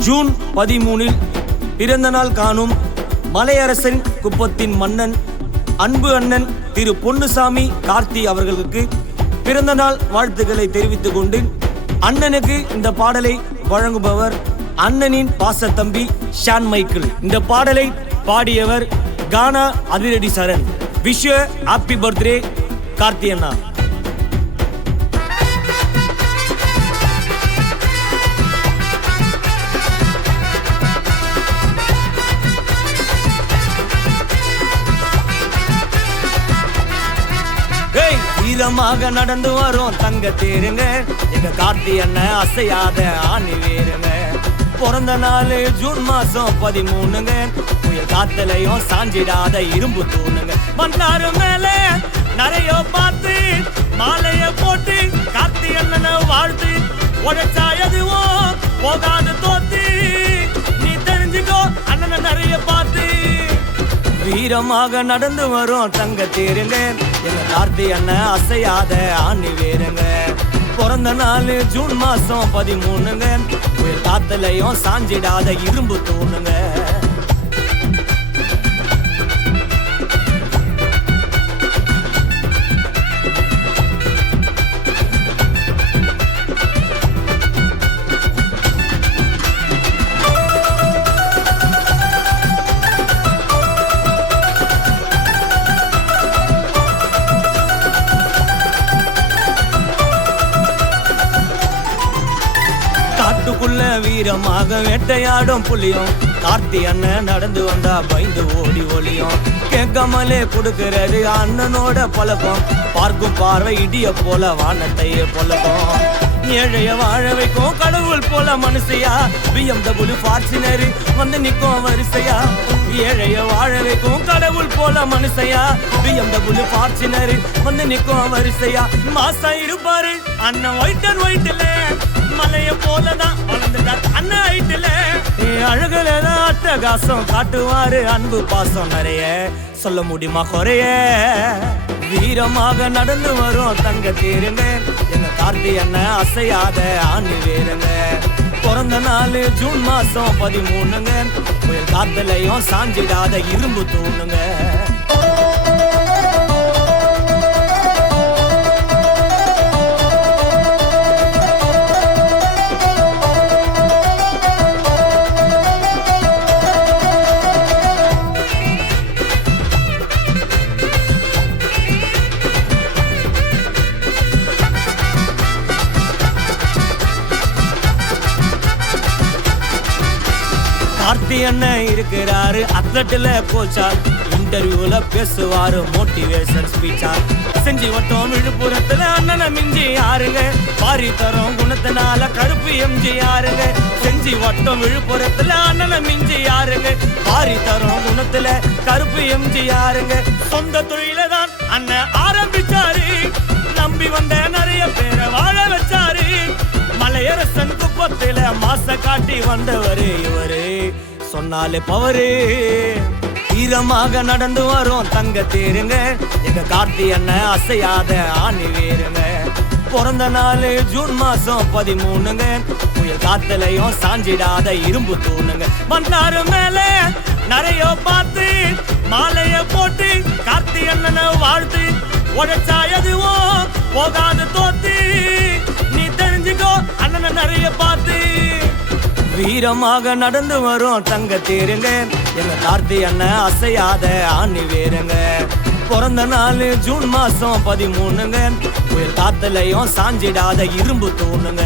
June பதிமூனில் பிறந்த நாள் காணும் மலையரசன் குப்பத்தின் மன்னன் அன்பு அண்ணன் திரு பொன்னுசாமி கார்த்தி அவர்களுக்கு பிறந்த நாள் வாழ்த்துக்களை தெரிவித்துக் கொண்டு அண்ணனுக்கு இந்த பாடலை வழங்குபவர் அண்ணனின் பாச தம்பி ஷான் மைக்கேல் இந்த பாடலை பாடியவர் Gana Athiradi Saran. Wish happy birthday Karthi அண்ணா. வீரமாக நடந்து வரும். தங்க தேருங்க எங்க கார்த்தி அண்ணன் அசையாத ஆணி வேருங்க. பிறந்த நாள் ஜூன் மாசம் பதிமூணுங்க. புயல் காத்தலையும் சாஞ்சிடாத இரும்பு தூணுங்க. மன்னாரு மேல நிறைய பார்த்து மாலைய போட்டு கார்த்தி அண்ணனை வாழ்த்து. உழைச்சா வீரமாக நடந்து வரும் தங்க தேருங்க எங்க கார்த்தி அண்ணன் அசையாத ஆணி வேருங்க. பிறந்த நாள் ஜூன் மாசம் பதிமூணுங்க. காத்தலையும் காத்துலயும் சாஞ்சிடாத இரும்பு தூணுங்க. காட்டுக்குள்ள வீரமாக வேட்டையாடும் புலியும். கார்த்தி அண்ணன் நடந்து வந்தா பயந்து ஓடி ஒளியும். கேட்காமலே கொடுக்கிறது அண்ணனோட பழக்கம். பார்க்கும் பார்வை இடிய போல வானத்தையே பொழக்கும். ஏழைய வாழ வைக்கும் கடவுள் போல மனுஷையா? பிஎம்டபிள்யூ ஃபார்ச்சுனர் வந்து நிக்கும் வரிசையா? ஏழைய வாழ வைக்கும் கடவுள் போல மனுஷையா? பிஎம்டபிள்யூ ஃபார்ச்சுனர் வந்து நிக்கும் வரிசையா? மாசா இருப்பாரு அண்ணன் ஒயிட் அண்ட் ஒயிட்ல மலைய போலதான் வளர்ந்துட்டார். அண்ணன் நீ அழகுல தான் அட்டகாசம் காட்டுவாரு அன்பு பாசம் நிறைய. சொல்ல முடியுமா குறைய? வீரமாக நடந்து வரும் தங்க தீருமே எங்க கார்த்தி என்ன அசையாத ஆண்டு வேறுங்க. பிறந்த நாள் ஜூன் மாசம் பதிமூணுங்க. புயல் காத்துலயும் சாஞ்சிடாத இரும்பு தூணுங்க. கார்த்தி அண்ணன் இருக்கிறாரு. அத்லட்டில் போச்சார். இன்டர்வியூல பேசுவாரு. மோட்டிவேஷன் ஸ்பீச்சா செஞ்சு வட்டோம் விழுப்புரத்துல அண்ணனை மிஞ்சி யாருங்க பாரி தரும் குணத்தினால கருப்பு எம்ஜி யாருங்க செஞ்சு வட்டம் விழுப்புரத்துல அண்ணனை மிஞ்சி யாருங்க பாரி தரும் குணத்துல கருப்பு எம்ஜி யாருங்க சொந்த தொழில தான் அண்ணன் ஆரம்பிச்சாரு. நம்பி வந்த நிறைய பேரை வாழ வச்சாரு. மலையரசன் குப்பத்தில மாச காட்டி வந்தவரு இவரு. சொன்னாலே பவரு. தீரமாக நடந்து வரும் தங்க தேருங்க எங்க கார்த்தி அண்ணன் அசையாத ஆணி வேறுங்க பிறந்த நாள் ஜூன் மாசம் பதிமூணுங்க. புயல் காத்துலயும் சாஞ்சிடாத இரும்பு தூணுங்க. மன்னாரு மேல நிறைய பார்த்து மாலைய போட்டு கார்த்தி அண்ணனை வாழ்த்து. உழைச்சா எதுவும் போகாது தோத்து. நீ தெரிஞ்சுக்கோ அண்ணனை நிறைய பார்த்து வீரமாக நடந்து வரும் தங்க தேருங்க எங்க கார்த்தி அண்ணன் அசையாத ஆணி வேறுங்க. பிறந்த நாள் ஜூன் மாசம் பதிமூணுங்க. புயல் காத்துலயும் சாஞ்சிடாத இரும்பு தூணுங்க.